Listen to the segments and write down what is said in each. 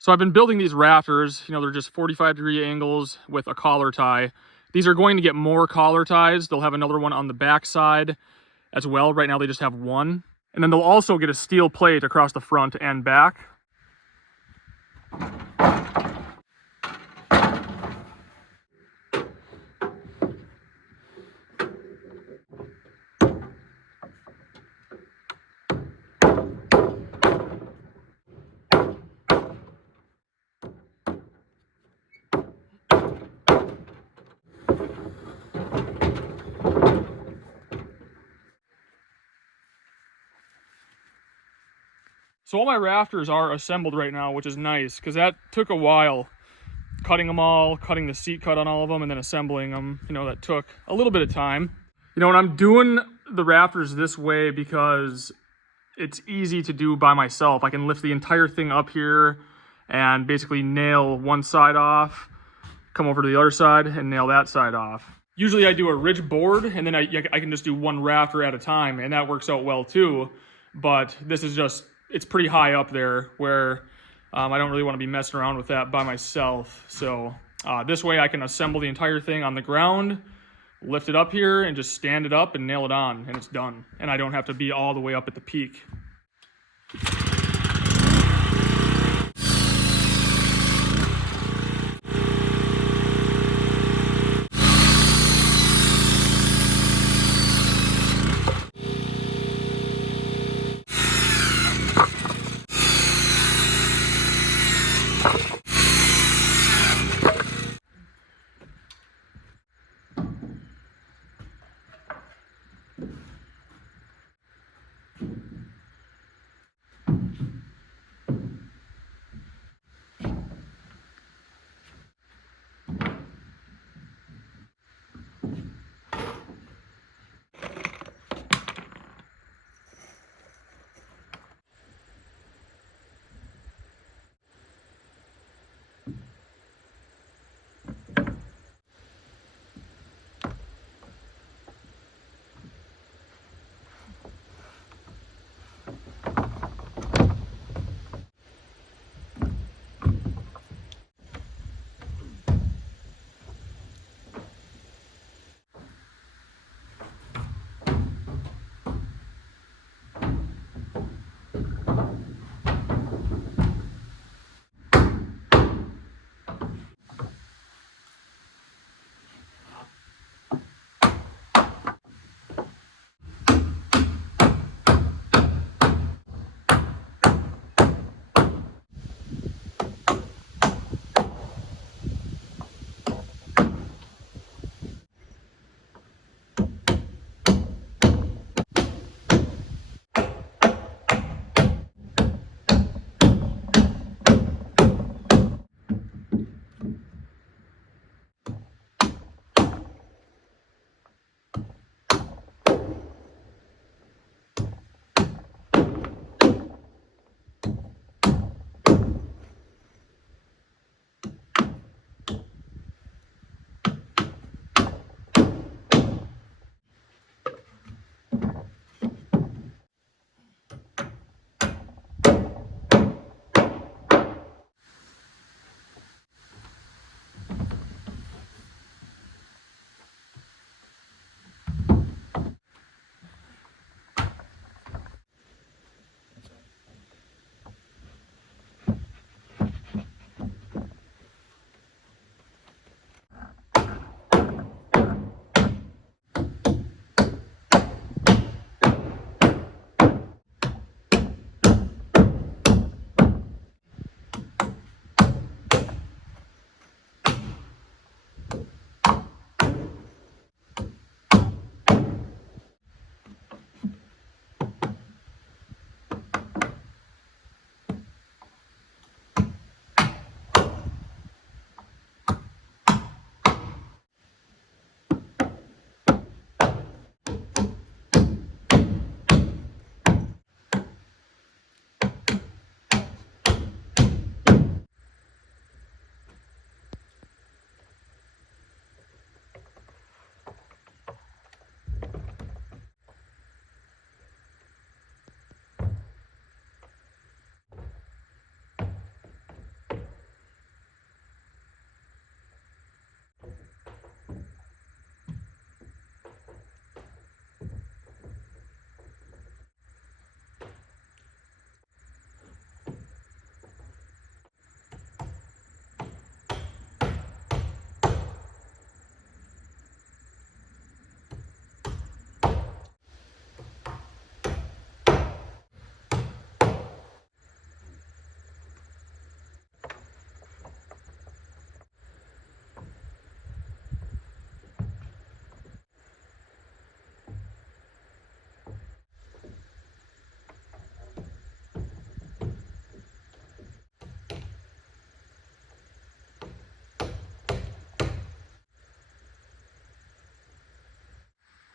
So I've been building these rafters, you know, they're just 45-degree angles with a collar tie. These are going to get more collar ties. They'll have another one on the back side as well. Right now they just have one. And then they'll also get a steel plate across the front and back. So all my rafters are assembled right now, which is nice because that took a while. Cutting them all, cutting the seat cut on all of them, and then assembling them, you know, that took a little bit of time. You know, and I'm doing the rafters this way because it's easy to do by myself. I can lift the entire thing up here and basically nail one side off, come over to the other side and nail that side off. Usually I do a ridge board and then I can just do one rafter at a time, and that works out well too. But this is just, it's pretty high up there where I don't really want to be messing around with that by myself. So this way I can assemble the entire thing on the ground, lift it up here and just stand it up and nail it on, and it's done. And I don't have to be all the way up at the peak.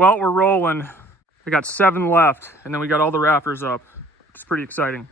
Well, we're rolling. We got 7 left, and then we got all the rafters up. It's pretty exciting.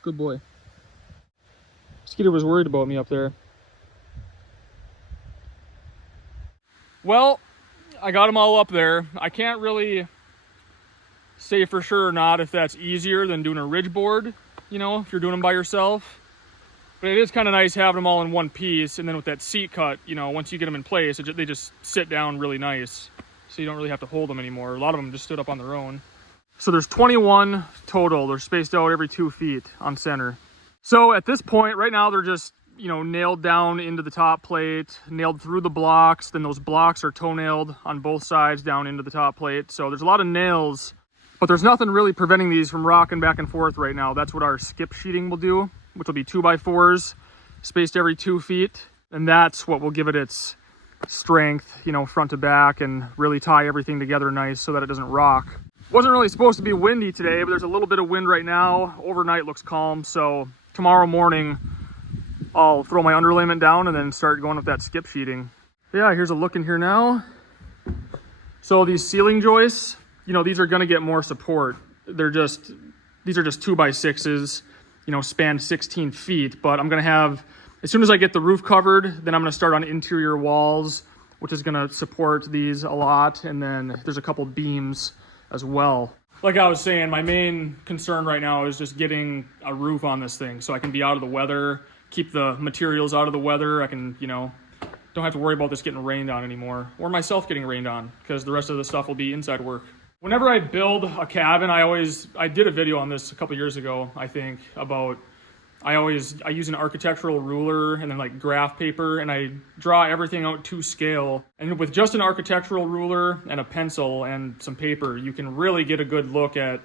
Good boy. Skeeter was worried about me up there. Well, I got them all up there. I can't really say for sure or not if that's easier than doing a ridge board, you know, if you're doing them by yourself. But it is kind of nice having them all in one piece, and then with that seat cut, you know, once you get them in place, they just sit down really nice. So you don't really have to hold them anymore. A lot of them just stood up on their own. So there's 21 total. They're spaced out every 2 feet on center. So at this point, right now, they're just, you know, nailed down into the top plate, nailed through the blocks. Then those blocks are toe-nailed on both sides down into the top plate. So there's a lot of nails, but there's nothing really preventing these from rocking back and forth right now. That's what our skip sheeting will do, which will be 2x4s spaced every 2 feet. And that's what will give it its strength, you know, front to back, and really tie everything together nice so that it doesn't rock. Wasn't really supposed to be windy today, but there's a little bit of wind right now. Overnight looks calm, so tomorrow morning I'll throw my underlayment down and then start going with that skip sheeting. Yeah, here's a look in here now. So these ceiling joists, you know, these are gonna get more support. These are just 2x6s, you know, span 16 feet, but I'm gonna have, as soon as I get the roof covered, then I'm gonna start on interior walls, which is gonna support these a lot. And then there's a couple beams as well. Like I was saying, my main concern right now is just getting a roof on this thing so I can be out of the weather, keep the materials out of the weather. I can, you know, don't have to worry about this getting rained on anymore, or myself getting rained on, because the rest of the stuff will be inside work. Whenever I build a cabin, I did a video on this a couple years ago, I think, about I use an architectural ruler and then like graph paper, and I draw everything out to scale. And with just an architectural ruler and a pencil and some paper, you can really get a good look at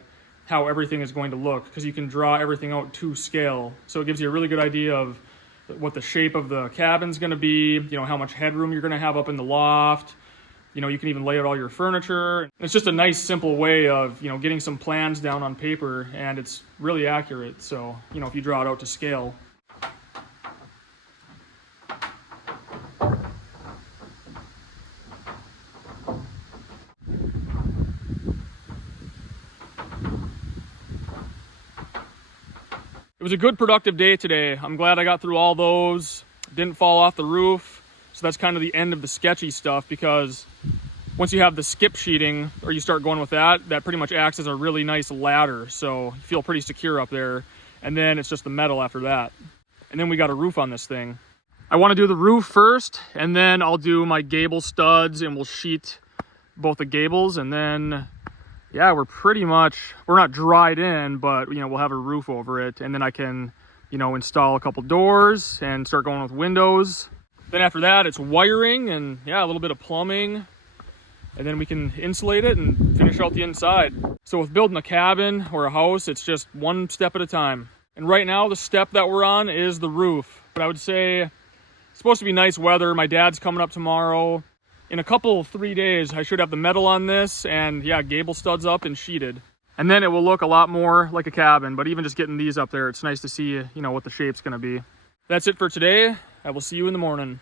how everything is going to look, because you can draw everything out to scale. So it gives you a really good idea of what the shape of the cabin's going to be, you know, how much headroom you're going to have up in the loft. You know, you can even lay out all your furniture. It's just a nice, simple way of, you know, getting some plans down on paper, and it's really accurate. So, you know, if you draw it out to scale. It was a good, productive day today. I'm glad I got through all those. Didn't fall off the roof. So that's kind of the end of the sketchy stuff, because once you have the skip sheeting, or you start going with that, that pretty much acts as a really nice ladder. So you feel pretty secure up there. And then it's just the metal after that. And then we got a roof on this thing. I want to do the roof first, and then I'll do my gable studs, and we'll sheet both the gables. And then, yeah, we're not dried in, but, you know, we'll have a roof over it. And then I can, you know, install a couple doors and start going with windows. Then after that, it's wiring and, yeah, a little bit of plumbing. And then we can insulate it and finish out the inside. So with building a cabin or a house, it's just one step at a time. And right now, the step that we're on is the roof. But I would say it's supposed to be nice weather. My dad's coming up tomorrow. In a couple, 3 days, I should have the metal on this and, yeah, gable studs up and sheeted. And then it will look a lot more like a cabin. But even just getting these up there, it's nice to see, you know, what the shape's going to be. That's it for today. I will see you in the morning.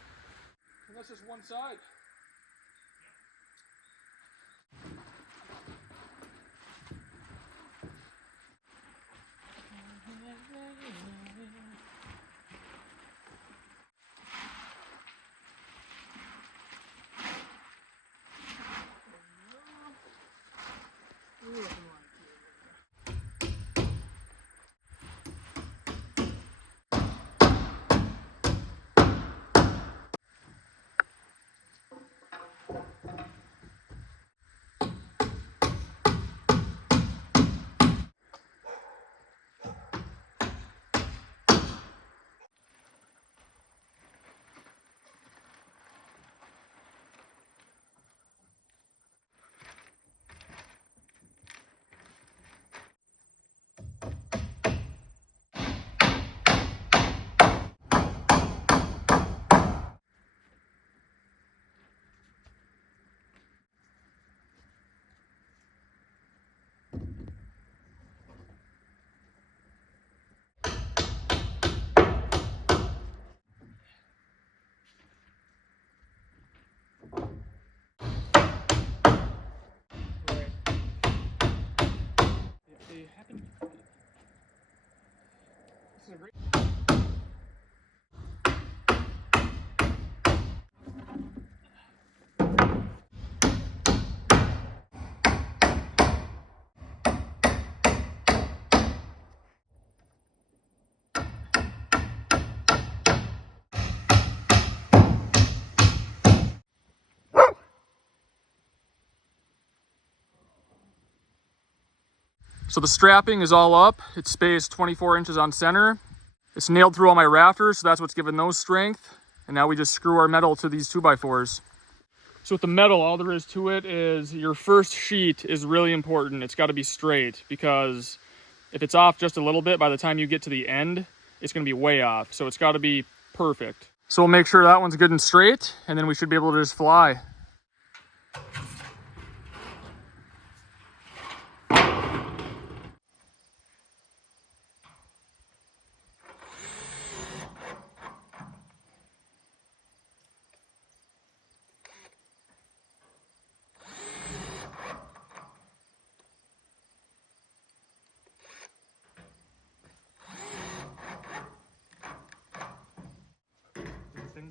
And that's just one side. So the strapping is all up. It's spaced 24 inches on center. It's nailed through all my rafters, so that's what's giving those strength. And now we just screw our metal to these 2x4s. So with the metal, all there is to it is your first sheet is really important. It's got to be straight, because if it's off just a little bit, by the time you get to the end, it's going to be way off. So it's got to be perfect. So we'll make sure that one's good and straight, and then we should be able to just fly.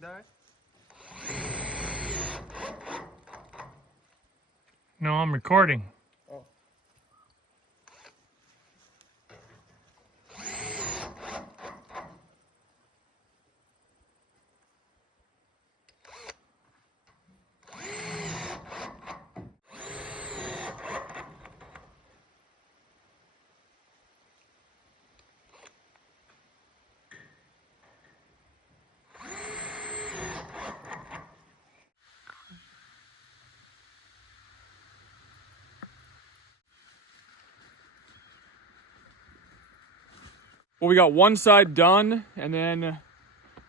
Die? No, I'm recording. Oh. Well, we got one side done, and then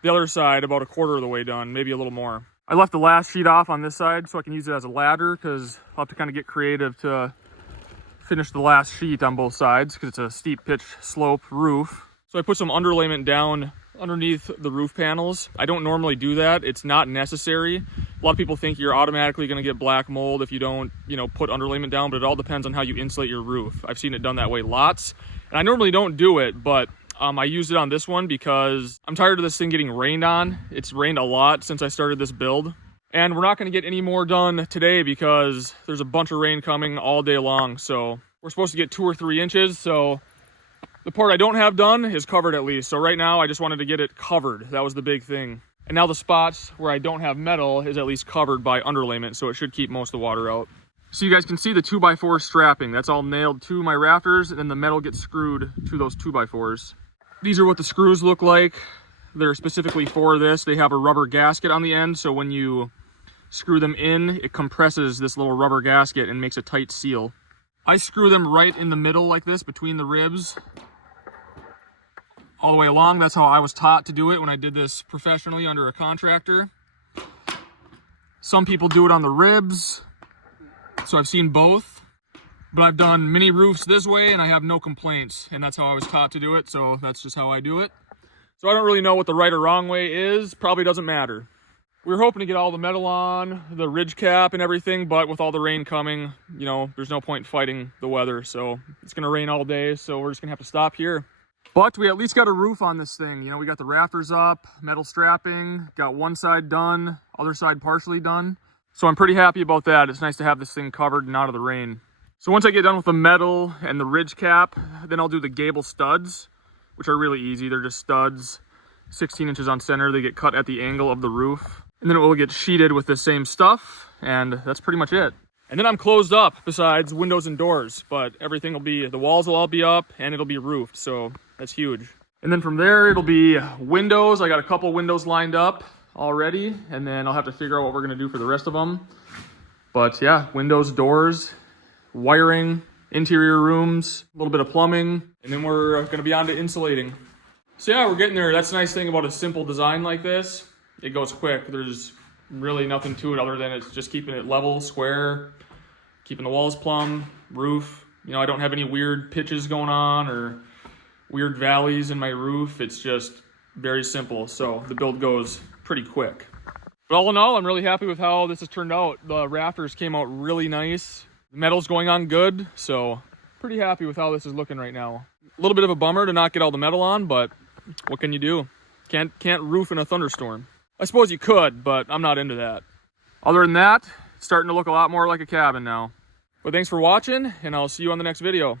the other side about a quarter of the way done, maybe a little more. I left the last sheet off on this side so I can use it as a ladder, because I'll have to kind of get creative to finish the last sheet on both sides, because it's a steep pitch slope roof. So I put some underlayment down underneath the roof panels. I don't normally do that. It's not necessary. A lot of people think you're automatically going to get black mold if you don't, put underlayment down, but it all depends on how you insulate your roof. I've seen it done that way lots, and I normally don't do it, but I used it on this one because I'm tired of this thing getting rained on. It's rained a lot since I started this build. And we're not going to get any more done today because there's a bunch of rain coming all day long. So we're supposed to get 2 or 3 inches. So the part I don't have done is covered at least. So right now I just wanted to get it covered. That was the big thing. And now the spots where I don't have metal is at least covered by underlayment. So it should keep most of the water out. So you guys can see the 2x4 strapping. That's all nailed to my rafters, and then the metal gets screwed to those 2x4s. These are what the screws look like. They're specifically for this. They have a rubber gasket on the end, so when you screw them in, it compresses this little rubber gasket and makes a tight seal. I screw them right in the middle like this, between the ribs, all the way along. That's how I was taught to do it when I did this professionally under a contractor. Some people do it on the ribs, so I've seen both. But I've done mini roofs this way and I have no complaints, and that's how I was taught to do it, so that's just how I do it. So I don't really know what the right or wrong way is. Probably doesn't matter. We were hoping to get all the metal on, the ridge cap and everything, but with all the rain coming, you know, there's no point in fighting the weather. So it's gonna rain all day, so we're just gonna have to stop here. But we at least got a roof on this thing. You know, we got the rafters up, metal strapping, got one side done, other side partially done. So I'm pretty happy about that. It's nice to have this thing covered and out of the rain. So once I get done with the metal and the ridge cap, then I'll do the gable studs, which are really easy. They're just studs, 16 inches on center. They get cut at the angle of the roof. And then it will get sheeted with the same stuff, and that's pretty much it. And then I'm closed up besides windows and doors, but everything will be, the walls will all be up and it'll be roofed, so that's huge. And then from there, it'll be windows. I got a couple windows lined up already, and then I'll have to figure out what we're gonna do for the rest of them. But yeah, windows, doors, wiring, interior rooms, a little bit of plumbing, and then we're gonna be on to insulating. So yeah, we're getting there. That's the nice thing about a simple design like this. It goes quick. There's really nothing to it other than it's just keeping it level, square, keeping the walls plumb, roof. You know, I don't have any weird pitches going on or weird valleys in my roof. It's just very simple. So the build goes pretty quick. But all in all, I'm really happy with how this has turned out. The rafters came out really nice. The metal's going on good. So pretty happy with how this is looking right now. A little bit of a bummer to not get all the metal on, but what can you do? Can't roof in a thunderstorm. I suppose you could, but I'm not into that. Other than that, it's starting to look a lot more like a cabin now. But thanks for watching, and I'll see you on the next video.